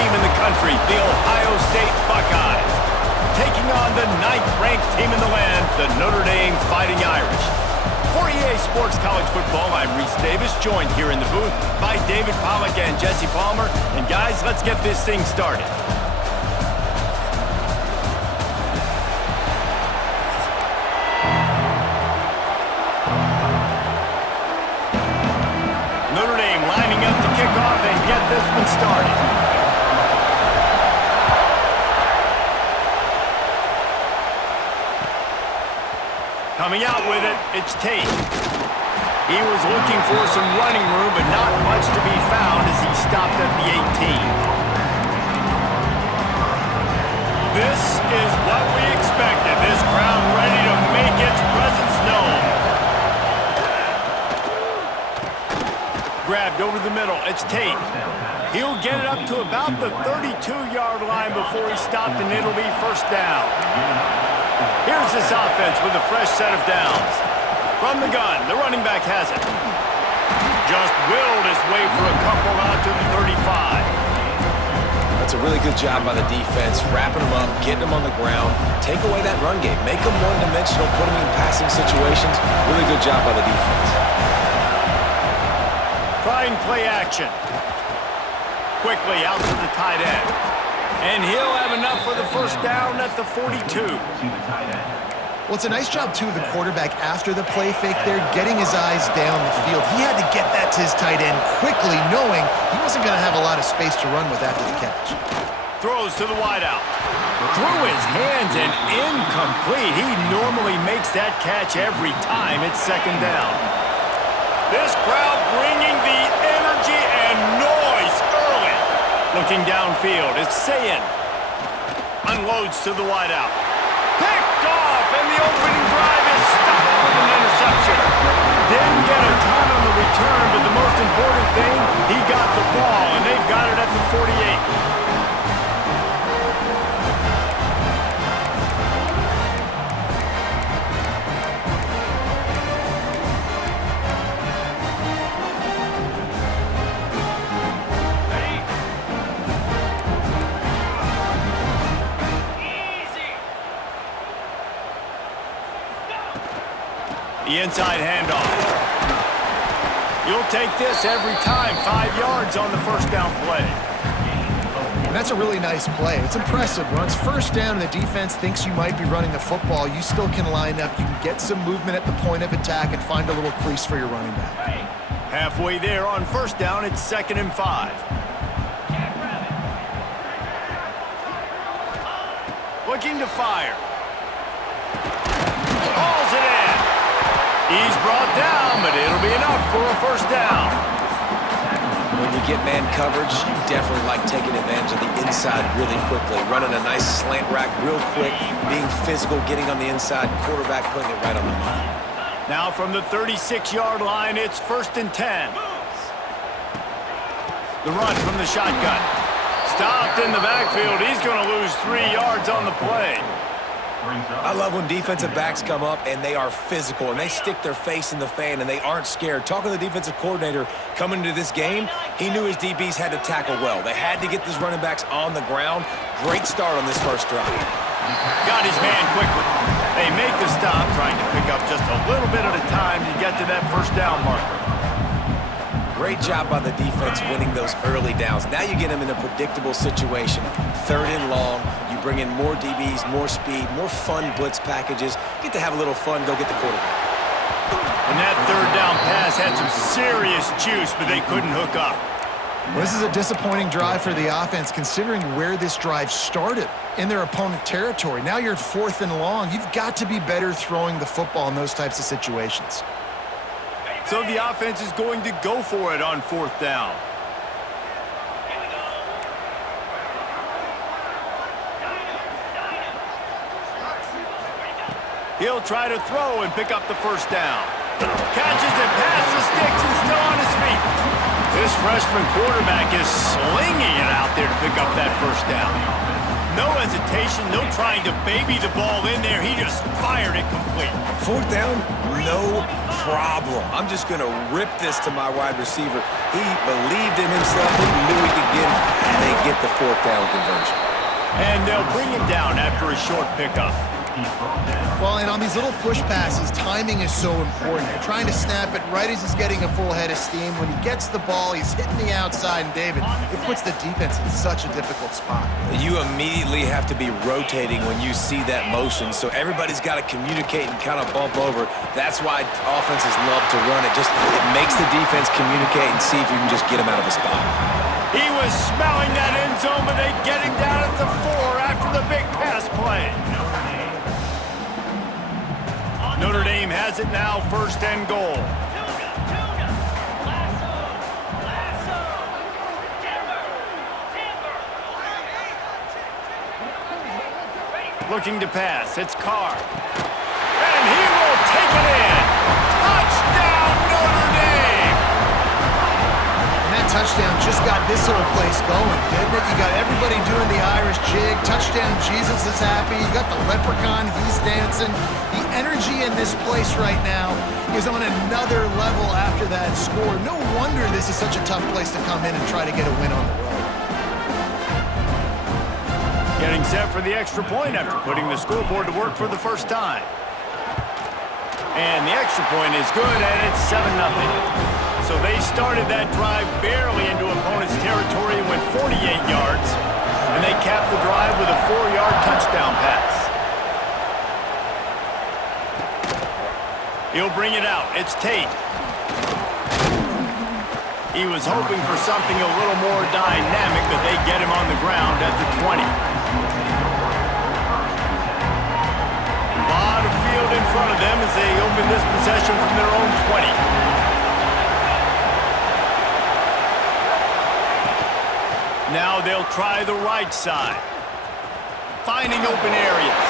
team in the country, the Ohio State Buckeyes, taking on the 9th-ranked team in the land, the Notre Dame Fighting Irish. For EA Sports College Football, I'm Reese Davis, joined here in the booth by David Pollack and Jesse Palmer. And guys, let's get this thing started. Notre Dame lining up to kick off and get this one started. Coming out with it, it's Tate. He was looking for some running room, but not much to be found as he stopped at the 18. This is what we expected. This crowd ready to make its presence known. Grabbed over the middle, it's Tate. He'll get it up to about the 32-yard line before he stopped, and it'll be first down. Here's this offense with a fresh set of downs. From the gun, the running back has it. Just willed his way for a couple out to the 35. That's a really good job by the defense, wrapping them up, getting them on the ground, take away that run game, make them one-dimensional, put them in passing situations. Really good job by the defense. Trying play action. Quickly out to the tight end. And he'll have enough for the first down at the 42. Well, it's a nice job, too, of the quarterback after the play fake there, getting his eyes down the field. He had to get that to his tight end quickly, knowing he wasn't going to have a lot of space to run with after the catch. Throws to the wideout. Through his hands and incomplete. He normally makes that catch every time. It's second down. This crowd bringing the energy and noise early. Looking downfield, it's Sayin. Unloads to the wideout. Picked off, and the opening drive is stopped with an interception. Didn't get a ton on the return, but the most important thing, he got the ball, and they've got it at the 48. The inside handoff. You'll take this every time. 5 yards on the first down play. And that's a really nice play. It's impressive. Runs first down and the defense thinks you might be running the football. You still can line up. You can get some movement at the point of attack and find a little crease for your running back. Halfway there on first down, it's 2nd and 5. Looking to fire. Hauls it in. He's brought down, but it'll be enough for a first down. When you get man coverage, you definitely like taking advantage of the inside really quickly, running a nice slant rack real quick, being physical, getting on the inside, quarterback putting it right on the money. Now from the 36-yard line, it's 1st and 10. The run from the shotgun. Stopped in the backfield. He's going to lose 3 yards on the play. I love when defensive backs come up and they are physical and they stick their face in the fan and they aren't scared. Talking to the defensive coordinator coming into this game, he knew his DBs had to tackle well. They had to get these running backs on the ground. Great start on this first drive. Got his man quickly. They make the stop, trying to pick up just a little bit at a time to get to that first down marker. Great job by the defense winning those early downs. Now you get them in a predictable situation. 3rd and long. You bring in more DBs, more speed, more fun blitz packages. Get to have a little fun, go get the quarterback. And that 3rd down pass had some serious juice, but they couldn't hook up. Well, this is a disappointing drive for the offense, considering where this drive started in their opponent territory. Now you're at 4th and long. You've got to be better throwing the football in those types of situations. So the offense is going to go for it on 4th down. He'll try to throw and pick up the first down. Catches it past the sticks and still on his feet. This freshman quarterback is slinging it out there to pick up that first down. No hesitation, no trying to baby the ball in there. He just fired it complete. Fourth down, no problem. I'm just going to rip this to my wide receiver. He believed in himself. He knew he could get it, and they get the fourth down conversion. And they'll bring him down after a short pickup. Well, and on these little push passes, timing is so important. They're trying to snap it right as he's getting a full head of steam. When he gets the ball, he's hitting the outside, and David, it puts the defense in such a difficult spot. You immediately have to be rotating when you see that motion, so everybody's got to communicate and kind of bump over. That's why offenses love to run it. It makes the defense communicate and see if you can just get him out of a spot. He was smelling that end zone, but they get him down at the 4 after the big pass play. Notre Dame has it now, first and goal. Looking to pass, it's Carr. And he will take it in. Touchdown, Notre Dame! And that touchdown just got this whole place going, didn't it? You got everybody doing the Irish jig. Touchdown, Jesus is happy. You got the leprechaun, he's dancing. The energy in this place right now is on another level after that score. No wonder this is such a tough place to come in and try to get a win on the road. Getting set for the extra point after putting the scoreboard to work for the first time. And the extra point is good, and it's 7-0. So they started that drive barely into opponent's territory and went 48 yards. And they capped the drive with a 4-yard touchdown pass. He'll bring it out. It's Tate. He was hoping for something a little more dynamic, but they get him on the ground at the 20. A lot of field in front of them as they open this possession from their own 20. Now they'll try the right side. Finding open areas.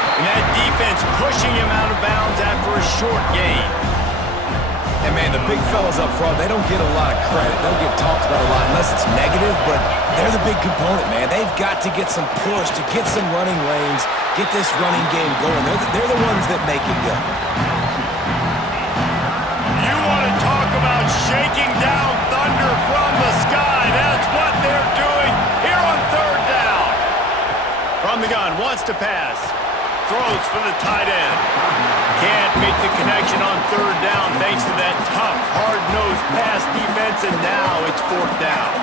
And that defense pushing him out of bounds after a short gain. And, man, the big fellas up front, they don't get a lot of credit. They don't get talked about a lot unless it's negative, but they're the big component, man. They've got to get some push, to get some running lanes, get this running game going. They're the ones that make it go. You want to talk about shaking down thunder from the sky. That's what they're doing here on third down. From the gun, wants to pass. Throws for the tight end. Can't make the connection on third down thanks to that tough, hard-nosed pass defense, and now it's fourth down.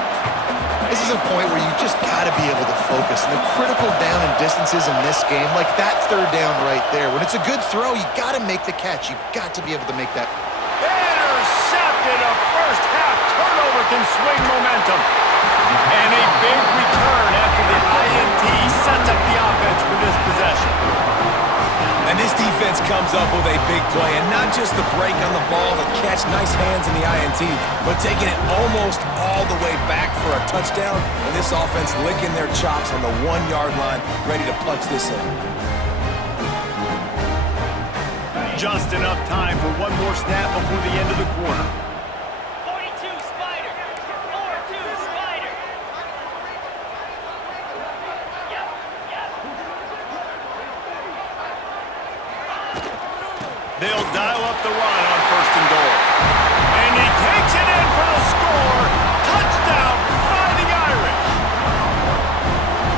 This is a point where you just got to be able to focus. And the critical down and distances in this game, like that third down right there, when it's a good throw, you got to make the catch. You've got to be able to make that. Intercepted. A first-half turnover can swing momentum. And a big return after the INT sets up the offense for this possession. And this defense comes up with a big play, and not just the break on the ball, the catch, nice hands in the INT, but taking it almost all the way back for a touchdown, and this offense licking their chops on the 1-yard line, ready to punch this in. Just enough time for one more snap before the end of the quarter. 42 Spider, 4-2 Spider. They'll dial up the run on first and goal. And he takes it in for the score. Touchdown, Fighting Irish.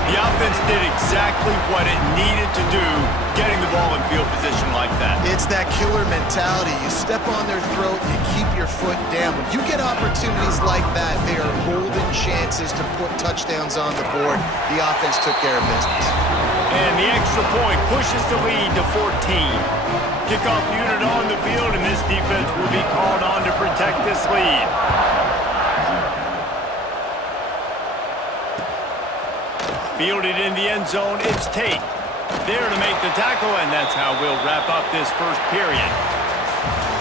The offense did exactly what it needed to do, getting the ball in field position like that. It's that killer mentality. You step on their throat, you keep your foot down. When you get opportunities like that, they are golden chances to put touchdowns on the board. The offense took care of business. And the extra point pushes the lead to 14. Kickoff unit on the field, and this defense will be called on to protect this lead. Fielded in the end zone, it's Tate. There to make the tackle, and that's how we'll wrap up this first period.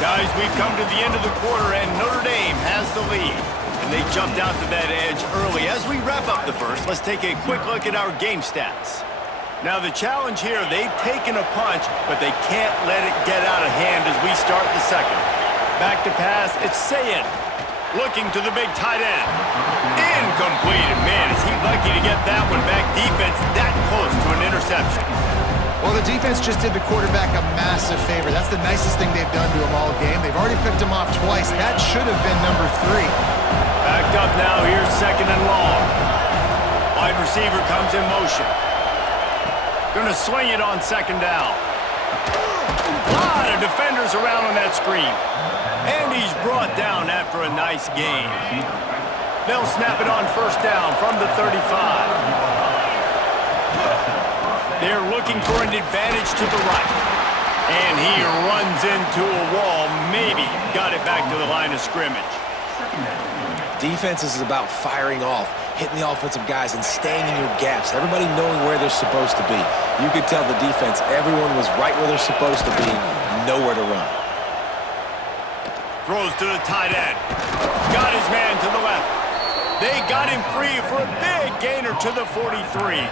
Guys, we've come to the end of the quarter, and Notre Dame has the lead. And they jumped out to that edge early. As we wrap up the first, let's take a quick look at our game stats. Now, the challenge here, they've taken a punch, but they can't let it get out of hand as we start the second. Back to pass, it's Sayin. Looking to the big tight end. Incomplete. Man, is he lucky to get that one back. Defense that close to an interception. Well, the defense just did the quarterback a massive favor. That's the nicest thing they've done to him all game. They've already picked him off twice. That should have been number 3. Backed up now. Here's second and long. Wide receiver comes in motion. Gonna swing it on second down. A lot of defenders around on that screen. And he's brought down after a nice gain. They'll snap it on first down from the 35. They're looking for an advantage to the right. And he runs into a wall. Maybe got it back to the line of scrimmage. Defense is about firing off, hitting the offensive guys, and staying in your gaps. Everybody knowing where they're supposed to be. You could tell the defense, everyone was right where they're supposed to be, nowhere to run. Throws to the tight end. Got his man to the left. They got him free for a big gainer to the 43.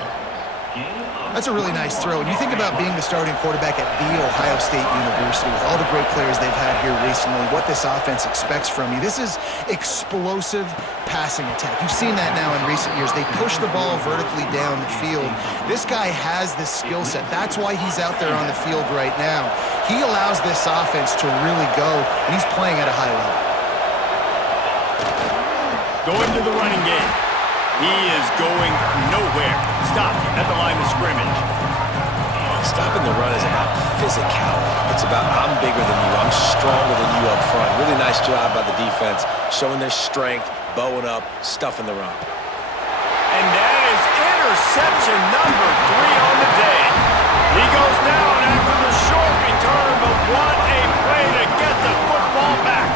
That's a really nice throw. And you think about being the starting quarterback at The Ohio State University with all the great players they've had here recently, what this offense expects from you. This is explosive passing attack. You've seen that now in recent years. They push the ball vertically down the field. This guy has this skill set. That's why he's out there on the field right now. He allows this offense to really go, and he's playing at a high level. Going to the running game. He is going nowhere. Stopped at the line of scrimmage. Stopping the run is about physicality. It's about I'm bigger than you, I'm stronger than you up front. Really nice job by the defense, showing their strength, bowing up, stuffing the run. And that is interception number 3 on the day. He goes down after the short return, but what a play to get the football back.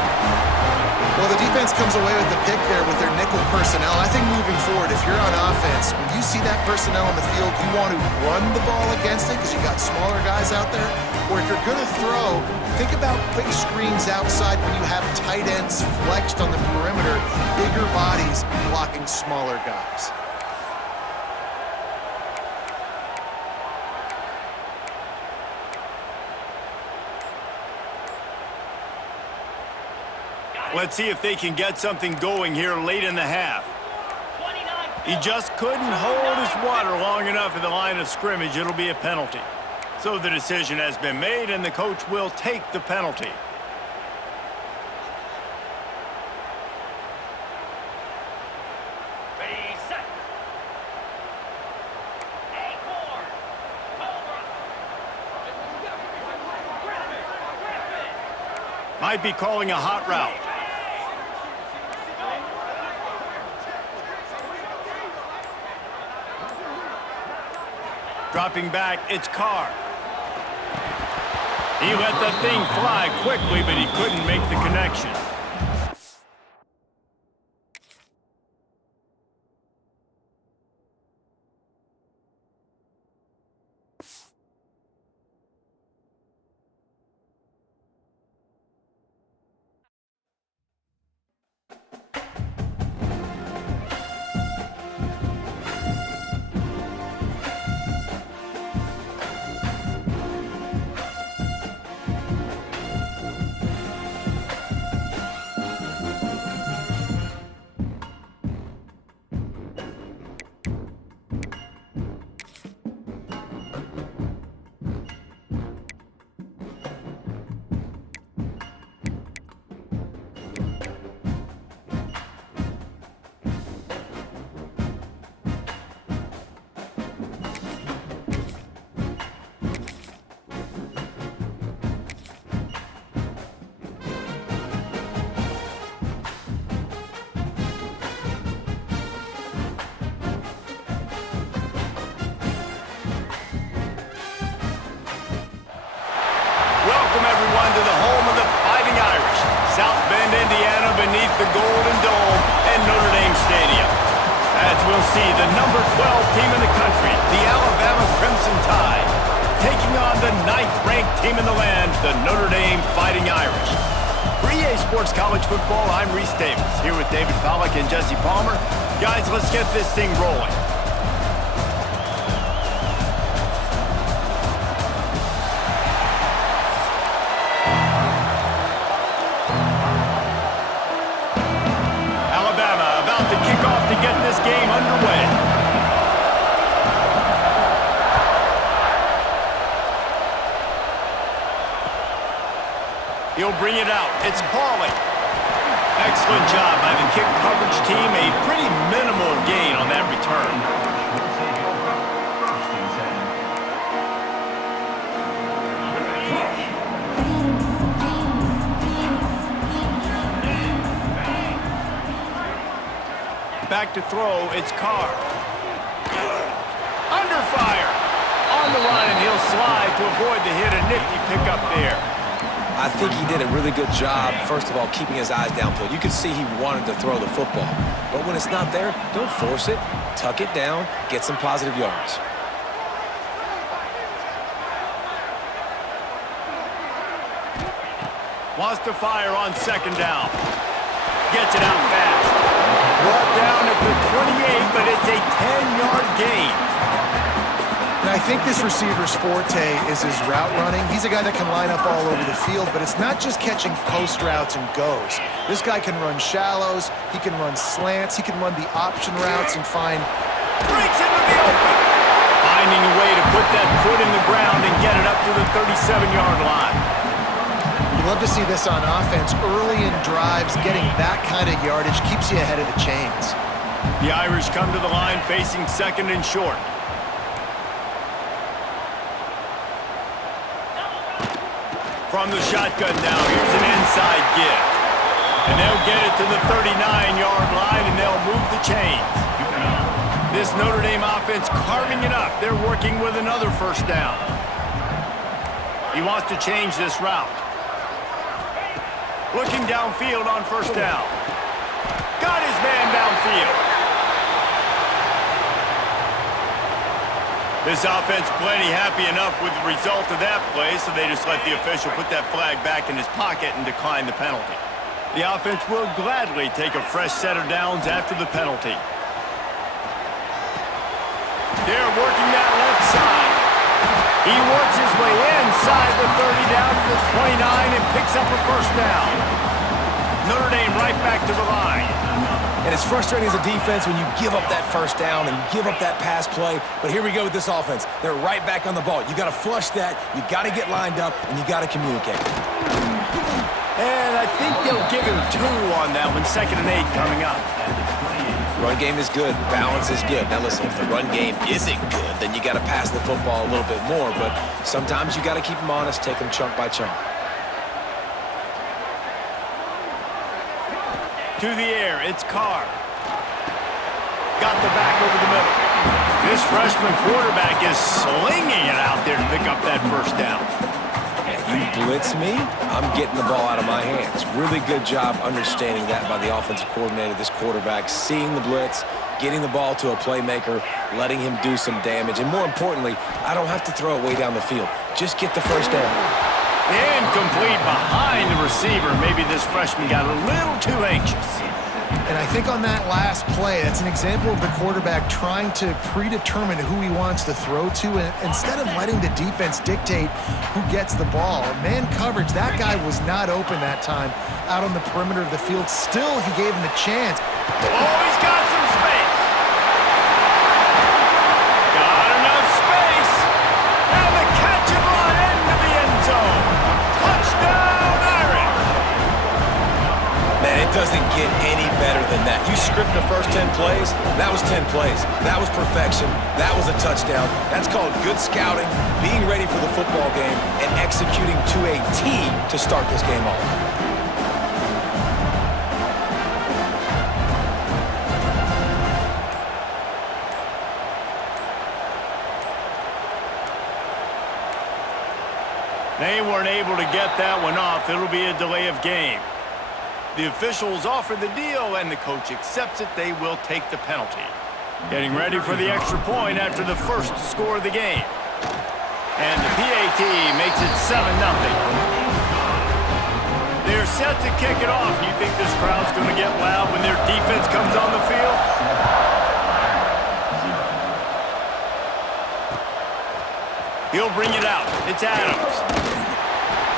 Well, the defense comes away with the pick there with their nickel personnel. I think moving forward, if you're on offense, when you see that personnel on the field, you want to run the ball against it because you got smaller guys out there. Or if you're going to throw, think about quick screens outside when you have tight ends flexed on the perimeter, bigger bodies blocking smaller guys. Let's see if they can get something going here late in the half. He just couldn't hold his water long enough at the line of scrimmage. It'll be a penalty. So the decision has been made, and the coach will take the penalty. Ready, set. Acorn. Cobra. Might be calling a hot route. Dropping back, it's Carr. He let that thing fly quickly, but he couldn't make the connection. Welcome, everyone, to the home of the Fighting Irish. South Bend, Indiana, beneath the Golden Dome and Notre Dame Stadium. As we'll see, the number 12 team in the country, the Alabama Crimson Tide, taking on the 9th-ranked team in the land, the Notre Dame Fighting Irish. For EA Sports College Football, I'm Reese Davis, here with David Pollack and Jesse Palmer. Guys, let's get this thing rolling. game underway. He'll bring it out. It's Pauly. Excellent job by the kick coverage team. A pretty minimal gain on that return. Back to throw, it's Carr. Under fire. On the line, and he'll slide to avoid the hit. A nifty pickup there. I think he did a really good job, first of all, keeping his eyes downfield. You could see he wanted to throw the football. But when it's not there, don't force it. Tuck it down, get some positive yards. Wants to fire on second down. Gets it out fast. Brought down at the 28, but it's a 10-yard gain. And I think this receiver's forte is his route running. He's a guy that can line up all over the field, but it's not just catching post routes and goes. This guy can run shallows, he can run slants, he can run the option routes and find... Breaks into the open. Finding a way to put that foot in the ground and get it up to the 37-yard line. You love to see this on offense. Early in drives, getting that kind of yardage keeps you ahead of the chains. The Irish come to the line facing second and short. From the shotgun now, here's an inside give. And they'll get it to the 39-yard line, and they'll move the chains. This Notre Dame offense carving it up. They're working with another first down. He wants to change this route. Looking downfield on first down. Got his man downfield. This offense plenty happy enough with the result of that play, so they just let the official put that flag back in his pocket and decline the penalty. The offense will gladly take a fresh set of downs after the penalty. They're working that left side. He works his way inside the 30 down to the 29 and picks up a first down. Notre Dame right back to the line. And it's frustrating as a defense when you give up that first down and give up that pass play. But here we go with this offense. They're right back on the ball. You got to flush that, you got to get lined up, and you got to communicate. And I think they'll give him 2 on that one. 2nd and 8 coming up. Run game is good. Balance is good. Now listen, if the run game isn't good, then you got to pass the football a little bit more. But sometimes you got to keep them honest, take them chunk by chunk. To the air, it's Carr. Got the back over the middle. This freshman quarterback is slinging it out there to pick up that first down. You blitz me, I'm getting the ball out of my hands. Really good job understanding that by the offensive coordinator, this quarterback, seeing the blitz, getting the ball to a playmaker, letting him do some damage. And more importantly, I don't have to throw it way down the field. Just get the first down. Incomplete behind the receiver. Maybe this freshman got a little too anxious. And I think on that last play, that's an example of the quarterback trying to predetermine who he wants to throw to, and instead of letting the defense dictate who gets the ball. Man coverage, that guy was not open that time out on the perimeter of the field. Still, he gave him a chance. Oh, he's got some space. Got enough space. And the catch and run into the end zone. Touchdown, Irish. Man, it doesn't get any better than that. You script the first 10 plays, that was 10 plays. That was perfection. That was a touchdown. That's called good scouting, being ready for the football game, and executing to a T to start this game off. They weren't able to get that one off. It'll be a delay of game. The officials offer the deal, and the coach accepts it. They will take the penalty. Getting ready for the extra point after the first score of the game. And the PAT makes it 7-0. They're set to kick it off. Do you think this crowd's going to get loud when their defense comes on the field? He'll bring it out. It's Adams.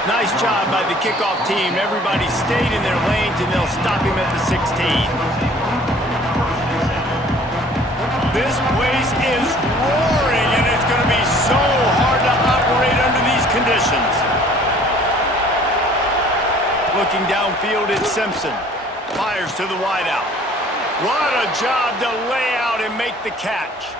Nice job by the kickoff team. Everybody stayed in their lanes, and they'll stop him at the 16. This place is roaring, and it's going to be so hard to operate under these conditions. Looking downfield, it's Simpson. Fires to the wideout. What a job to lay out and make the catch.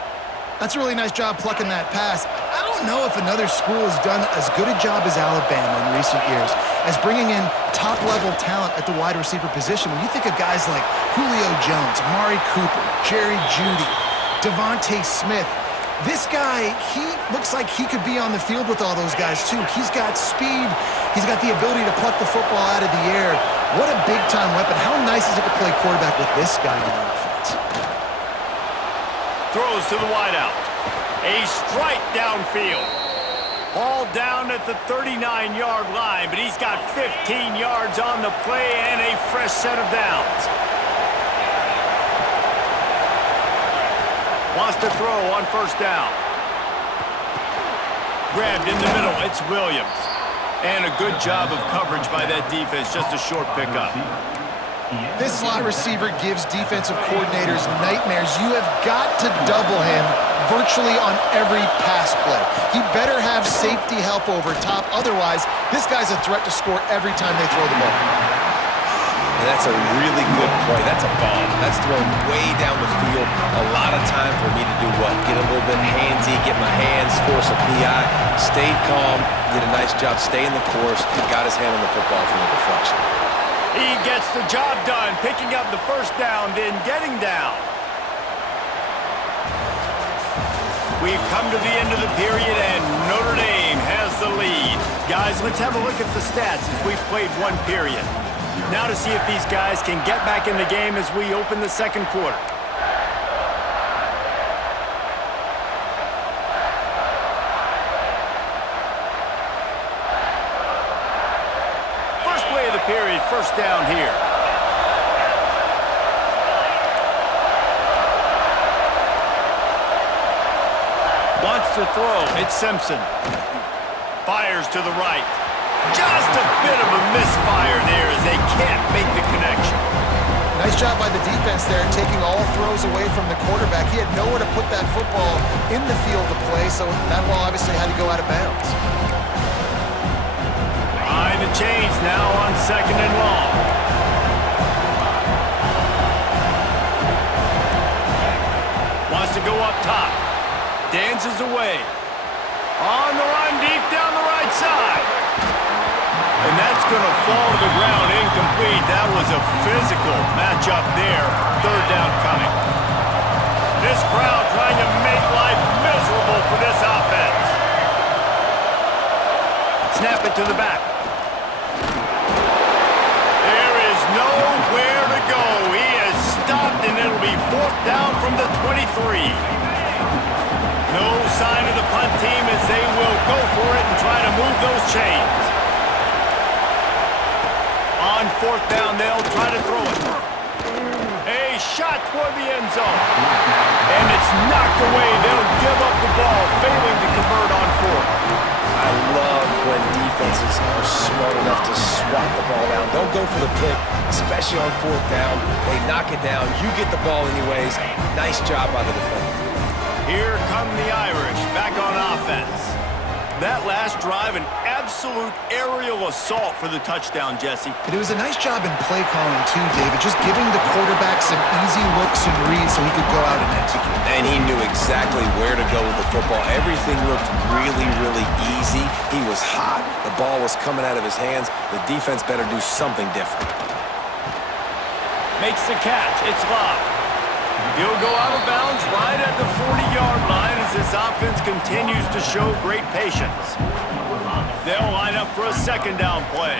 That's a really nice job plucking that pass. I don't know if another school has done as good a job as Alabama in recent years as bringing in top-level talent at the wide receiver position. When you think of guys like Julio Jones, Amari Cooper, Jerry Jeudy, Devontae Smith, this guy, he looks like he could be on the field with all those guys too. He's got speed. He's got the ability to pluck the football out of the air. What a big-time weapon. How nice is it to play quarterback with this guy in the offense? Throws to the wideout. A strike downfield. Ball down at the 39-yard line, but he's got 15 yards on the play and a fresh set of downs. Wants to throw on first down. Grabbed in the middle, it's Williams. And a good job of coverage by that defense, just a short pickup. This slot receiver gives defensive coordinators nightmares. You have got to double him virtually on every pass play. He better have safety help over top. Otherwise, this guy's a threat to score every time they throw the ball. And that's a really good play. That's a bomb. That's thrown way down the field. A lot of time for me to do what? Get a little bit handsy, get my hands, force a PI, stayed calm, did a nice job staying the course, got his hand on the football for the deflection. He gets the job done, picking up the first down, then getting down. We've come to the end of the period, and Notre Dame has the lead. Guys, let's have a look at the stats as we've played one period. Now to see if these guys can get back in the game as we open the second quarter. First play of the period, first down here. Wants to throw, it's Simpson. Fires to the right. Just a bit of a misfire there as they can't make the connection. Nice job by the defense there, taking all throws away from the quarterback. He had nowhere to put that football in the field to play, so that ball obviously had to go out of bounds. Behind the chains now on second and long. Wants to go up top. Dances away. On the run deep down the right side. And that's going to fall to the ground incomplete. That was a physical matchup there. Third down coming. This crowd trying to make life miserable for this offense. Snap it to the back. There is nowhere to go. He is stopped, and it'll be fourth down from the 23. No sign of the punt team as they will go for it and try to move those chains. On fourth down, they'll try to throw it. A shot toward the end zone. And it's knocked away. They'll give up the ball, failing to convert on fourth. I love when defenses are smart enough to swat the ball down. Don't go for the pick, especially on fourth down. They knock it down. You get the ball anyways. Nice job by the defender. Here come the Irish back on offense. That last drive, an absolute aerial assault for the touchdown, Jesse. But it was a nice job in play calling too, David, just giving the quarterback some easy looks and reads so he could go out and execute. And he knew exactly where to go with the football. Everything looked really, really easy. He was hot. The ball was coming out of his hands. The defense better do something different. Makes the catch. It's Love. He'll go out of bounds right at the 40-yard line as this offense continues to show great patience. They'll line up for a second down play.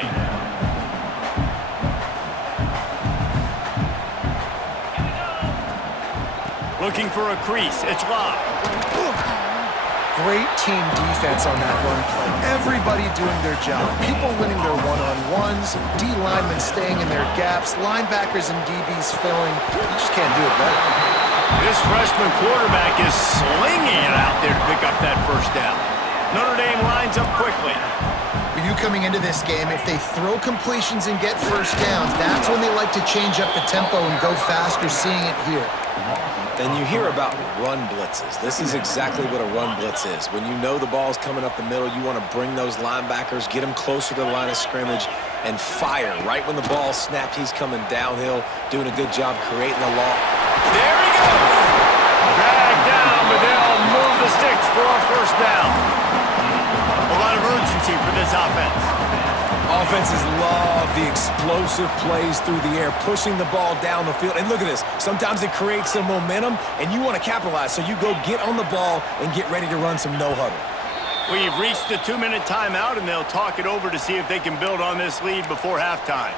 Looking for a crease. It's Love. Great team defense on that run play. Everybody doing their job. People winning their one-on-ones, D linemen staying in their gaps, linebackers and DBs filling. You just can't do it better. This freshman quarterback is slinging it out there to pick up that first down. Notre Dame lines up quickly. We We knew coming into this game, if they throw completions and get first downs, that's when they like to change up the tempo and go faster, seeing it here. And you hear about run blitzes. This is exactly what a run blitz is. When you know the ball's coming up the middle, you want to bring those linebackers, get them closer to the line of scrimmage, and fire. Right when the ball snapped, he's coming downhill, doing a good job creating the law. There he goes! Dragged down, but they'll move the sticks for a first down. A lot of urgency for this offense. Offenses love the explosive plays through the air, pushing the ball down the field. And look at this. Sometimes it creates some momentum, and you want to capitalize. So you go get on the ball and get ready to run some no-huddle. We've reached the 2-minute timeout, and they'll talk it over to see if they can build on this lead before halftime.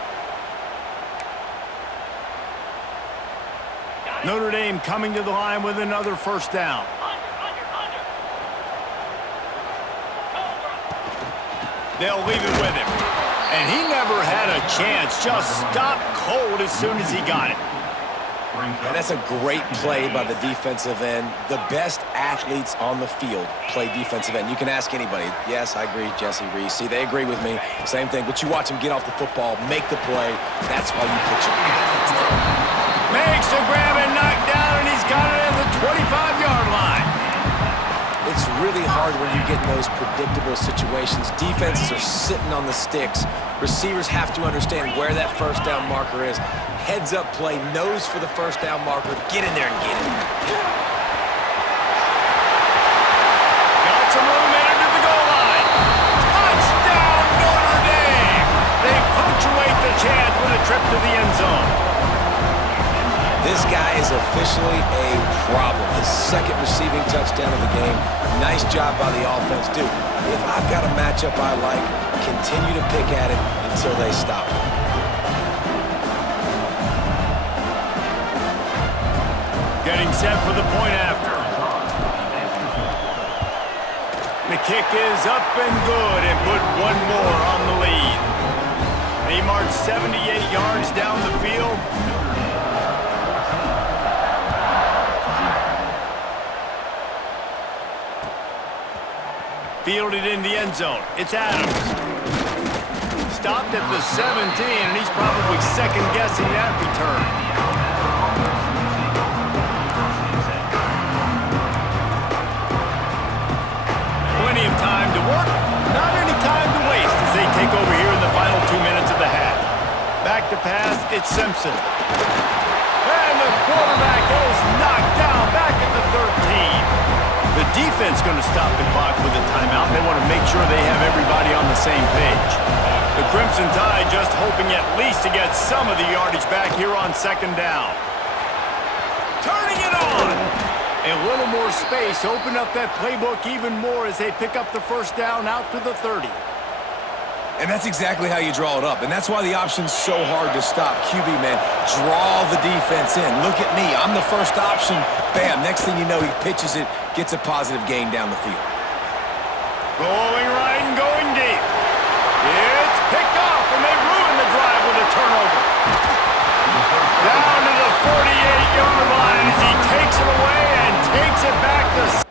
Notre Dame coming to the line with another first down. They'll leave it with him. And he never had a chance. Just stopped cold as soon as he got it. And that's a great play by the defensive end. The best athletes on the field play defensive end. You can ask anybody. Yes, I agree, Jesse Reese. See, they agree with me. Same thing. But you watch them get off the football, make the play. That's why you put your athletes there. Makes the grab and knock down, and he's got it at the 25-yard line. It's really hard when you get in those predictable situations. Defenses are sitting on the sticks. Receivers have to understand where that first down marker is. Heads-up play, nose for the first down marker. Get in there and get it. Got some room into the goal line. Touchdown, Notre Dame! They punctuate the chance with a trip to the end zone. This guy is officially a problem. His second receiving touchdown of the game. Nice job by the offense. Dude, if I've got a matchup I like, continue to pick at it until they stop it. Getting set for the point after. The kick is up and good and put one more on the lead. They march 78 yards down the field. Fielded in the end zone. It's Adams. Stopped at the 17, and he's probably second-guessing that return. Plenty of time to work, not any time to waste as they take over here in the final 2 minutes of the half. Back to pass, it's Simpson. And the quarterback is knocked down back at the 13. The defense going to stop the clock with a timeout. They want to make sure they have everybody on the same page. The Crimson Tide just hoping at least to get some of the yardage back here on second down. Turning it on! A little more space. Open up that playbook even more as they pick up the first down out to the 30. And that's exactly how you draw it up. And that's why the option's so hard to stop. QB, man, draw the defense in. Look at me. I'm the first option. Bam. Next thing you know, he pitches it, gets a positive gain down the field. Going right and going deep. It's picked off, and they ruin the drive with a turnover. Down to the 48-yard line as he takes it away and takes it back to